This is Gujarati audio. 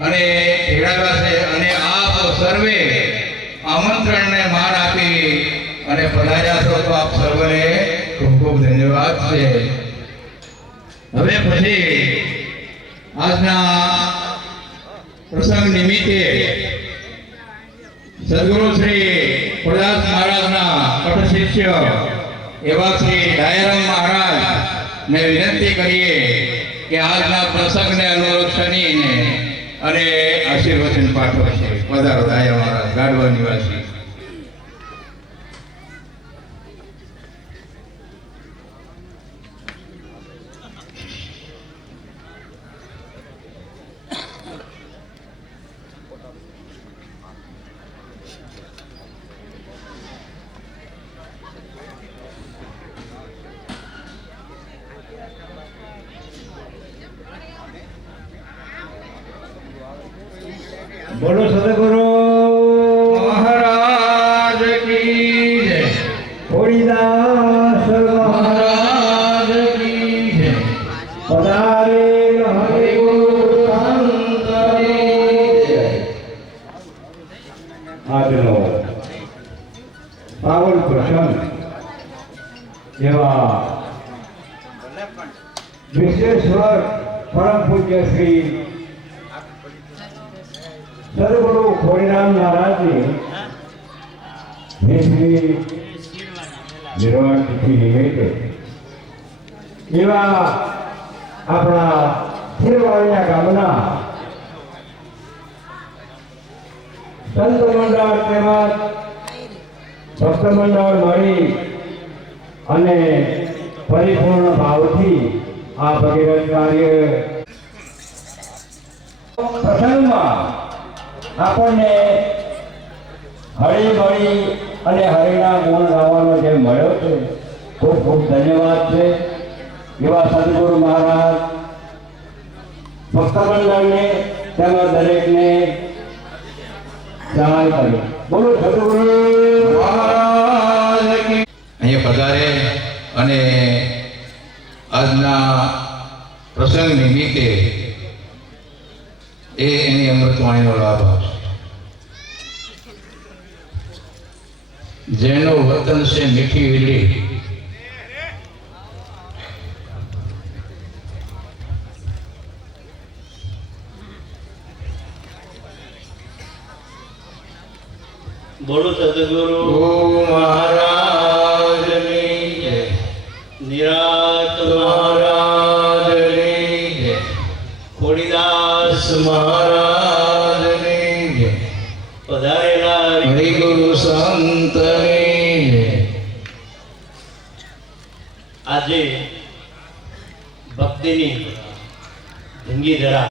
અને છે અને આપ સર્વે આમંત્રણને માન આપી અને પધાર્યા તો આપ સર્વને ખૂબ ખૂબ ધન્યવાદ છે હવે પછી આજના પ્રસંગ નિમિત્તે સદગુરુ શ્રી પ્રદાસ મહારાજના કઠ શિષ્ય એવા શ્રી ડાયરામ મહારાજ ને વિનંતી કરીએ કે આજના પ્રસંગને અનુલક્ષીને અને આશીર્વચન પાઠવશે વધારો ડાયરા મહારાજ ગાઢવા નિવાસી. બોલો સદગુરુ. મહારાજ કી જય. હોળીદાસ મહારાજ કી જય. પધારે આજનો પાવન પ્રસંગ એવા વિશ્વેશ્વર પરમ પૂજ્ય શ્રી સદગુરુ ખોડીરામ મહારાજની વીસમી નિર્વાણ તિથિ નિમિત્તે એવા આપણા શિરવાળિયા ગામના સંત મંડળ તેમજ ભક્ત મંડળ મળી અને પરિપૂર્ણ ભાવથી આ ભગીરથ કાર્ય પ્રસંગમાં આપણને હળી મળી અને હરિના ગુણ ગાવાનો જે મળ્યો છે, ખૂબ ખૂબ ધન્યવાદ છે. એવા સદગુરુ મહારાજ ભક્ત મંડળને તેમજ દરેકને જાણ કરી. બોલો સદગુરુ. અહીંયા પધારે અને આજના પ્રસંગ નિમિત્તે એ એની અમૃતવાણીનો લાભ આપશે જેનું વતન છે મીઠી વીલી બોલો સદગુરુ. મહારાજની જય. નિરાત મહારાજની પધારેલા હરિગુરુ સંતની આજે ભક્તિની ધીંગી ધરા